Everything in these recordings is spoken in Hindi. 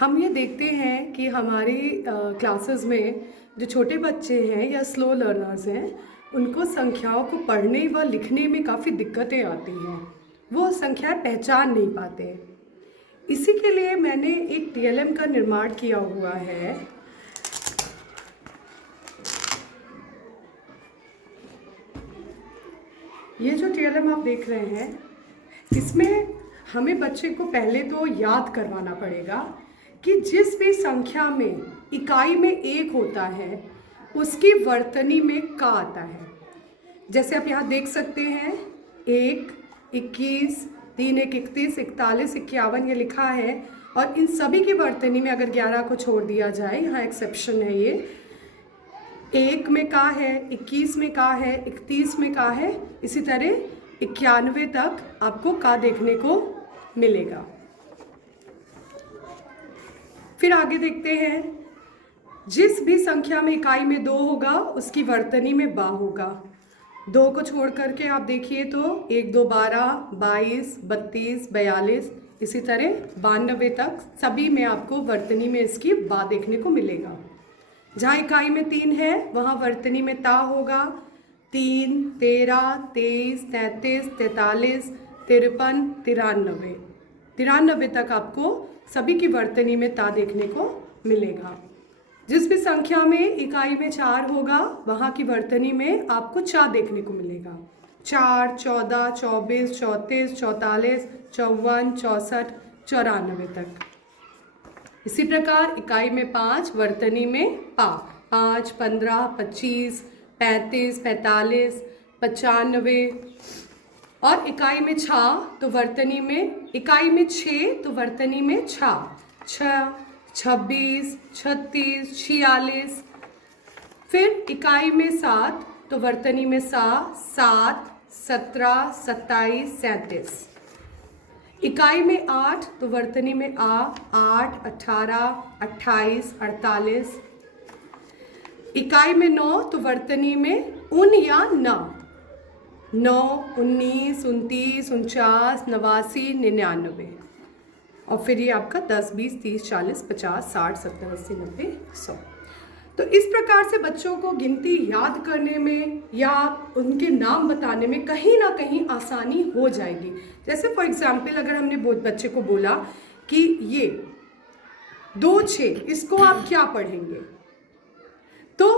हम ये देखते हैं कि हमारी क्लासेस में जो छोटे बच्चे हैं या स्लो लर्नर्स हैं, उनको संख्याओं को पढ़ने व लिखने में काफ़ी दिक्कतें आती हैं। वो संख्याएं पहचान नहीं पाते। इसी के लिए मैंने एक टीएलएम का निर्माण किया हुआ है। ये जो टीएलएम आप देख रहे हैं, इसमें हमें बच्चे को पहले तो याद करवाना पड़ेगा कि जिस भी संख्या में इकाई में एक होता है, उसकी वर्तनी में का आता है। जैसे आप यहाँ देख सकते हैं, 1, 21, 3, 1, 31, 41, 51 ये लिखा है। और इन सभी की वर्तनी में अगर 11 को छोड़ दिया जाए, यहाँ एक्सेप्शन है, ये 1 में का है, 21 में का है, 31 में का है, इसी तरह 91 तक आपको का देखने को मिलेगा। फिर आगे देखते हैं, जिस भी संख्या में इकाई में 2 होगा, उसकी वर्तनी में बा होगा। 2 को छोड़ करके आप देखिए तो 1, 2, 12, 22, 32, 42, इसी तरह 92 तक सभी में आपको वर्तनी में इसकी बा देखने को मिलेगा। जहाँ इकाई में 3 है, वहाँ वर्तनी में ता होगा। 3, 13, 23, 33, 43, 53, 93, 93 तक आपको सभी की वर्तनी में ता देखने को मिलेगा। जिस भी संख्या में इकाई में 4 होगा, वहाँ की वर्तनी में आपको चा देखने को मिलेगा। 4, 14, 24, 34, 44, 54, 64, 94 तक। इसी प्रकार इकाई में 5, वर्तनी में पा। 5, 15, 25, 35, 45, 95। और इकाई में 6 तो वर्तनी में, इकाई में 6 तो वर्तनी में 6, 26, 36, 46। फिर इकाई में 7 तो वर्तनी में 7, 17, 27, 37। इकाई में 8 तो वर्तनी में 8, 18, 28, 48। इकाई में 9 तो वर्तनी में उन या न, 9, 19, 29, 49, 89, 99। और फिर ये आपका 10, 20, 30, 40, 50, 60, 70, 80, 90, 100। तो इस प्रकार से बच्चों को गिनती याद करने में या उनके नाम बताने में कहीं ना कहीं आसानी हो जाएगी। जैसे फॉर एग्जाम्पल, अगर हमने बच्चे को बोला कि ये 2, 6, इसको आप क्या पढ़ेंगे, तो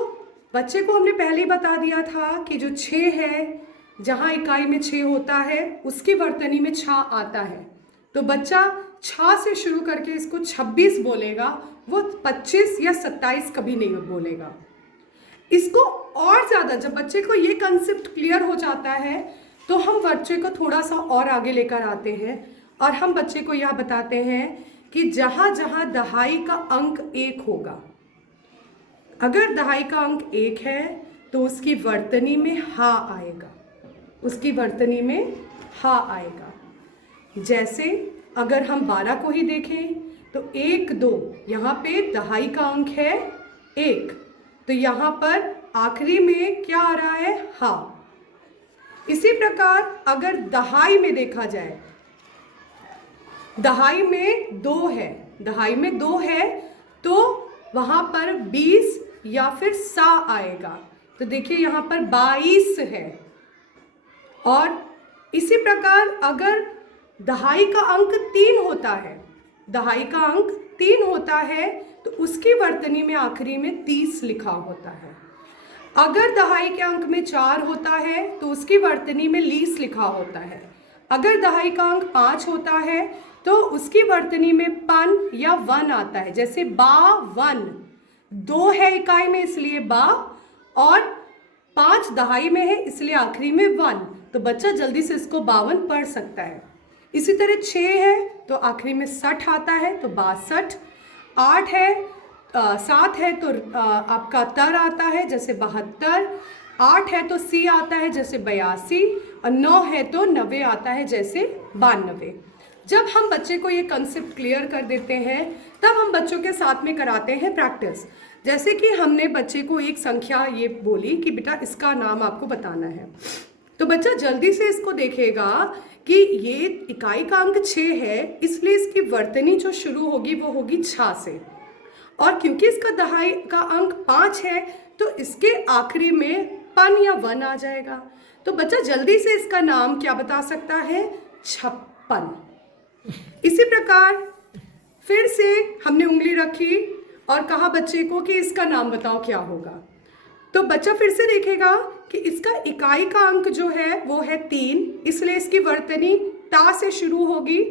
बच्चे को हमने पहले ही बता दिया था कि जो 6 है, जहाँ इकाई में 6 होता है, उसकी वर्तनी में 6 आता है। तो बच्चा 6 से शुरू करके इसको 26 बोलेगा, वो 25 या 27 कभी नहीं बोलेगा। इसको और ज़्यादा, जब बच्चे को ये कंसेप्ट क्लियर हो जाता है, तो हम बच्चे को थोड़ा सा और आगे लेकर आते हैं और हम बच्चे को यह बताते हैं कि जहाँ जहाँ दहाई का अंक 1 होगा, अगर दहाई का अंक 1 है तो उसकी वर्तनी में हा आएगा, उसकी वर्तनी में हा आएगा। जैसे अगर हम 12 को ही देखें तो 1, 2, यहाँ पे दहाई का अंक है 1, तो यहाँ पर आखिरी में क्या आ रहा है, हा। इसी प्रकार अगर दहाई में देखा जाए, दहाई में 2 है, दहाई में 2 है, तो वहाँ पर 20 या फिर सा आएगा। तो देखिए यहाँ पर 22 है। और इसी प्रकार अगर दहाई का अंक 3 होता है, दहाई का अंक 3 होता है, तो उसकी वर्तनी में आखिरी में 30 लिखा होता है। अगर दहाई के अंक में 4 होता है तो उसकी वर्तनी में 20 लिखा होता है। अगर दहाई का अंक 5 होता है तो उसकी वर्तनी में पन या वन आता है। जैसे 52, 2 है इकाई में इसलिए बा, और 5 दहाई में है इसलिए आखिरी में 1, तो बच्चा जल्दी से इसको 52 पढ़ सकता है। इसी तरह 6 है तो आखिरी में 60 आता है, तो 62। 8 है, 7 है तो आपका तर आता है, जैसे 72। 8 है तो सी आता है, जैसे 82। और 9 है तो 90 आता है, जैसे 92। जब हम बच्चे को ये कंसेप्ट क्लियर कर देते हैं, तब हम बच्चों के साथ में कराते हैं प्रैक्टिस। जैसे कि हमने बच्चे को एक संख्या ये बोली कि बेटा इसका नाम आपको बताना है, तो बच्चा जल्दी से इसको देखेगा कि ये इकाई का अंक 6 है, इसलिए इसकी वर्तनी जो शुरू होगी वो होगी 6 से, और क्योंकि इसका दहाई का अंक 5 है तो इसके आखिरी में पन या वन आ जाएगा। तो बच्चा जल्दी से इसका नाम क्या बता सकता है? 56। इसी प्रकार फिर से हमने उंगली रखी और कहा बच्चे को कि इसका नाम बताओ क्या होगा। तो बच्चा फिर से देखेगा कि इसका इकाई का अंक जो है वो है 3, इसलिए इसकी वर्तनी टा से शुरू होगी,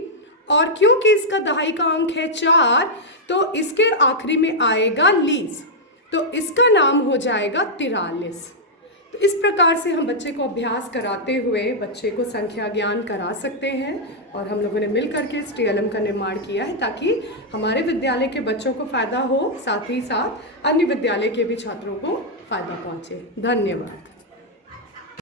और क्योंकि इसका दहाई का अंक है 4 तो इसके आखिरी में आएगा लीस, तो इसका नाम हो जाएगा 43। तो इस प्रकार से हम बच्चे को अभ्यास कराते हुए बच्चे को संख्या ज्ञान करा सकते हैं, और हम लोगों ने मिल करके इस TLM का निर्माण किया है ताकि हमारे विद्यालय के बच्चों को फ़ायदा हो, साथ ही साथ अन्य विद्यालय के भी छात्रों को फ़ायदा पहुँचे। धन्यवाद।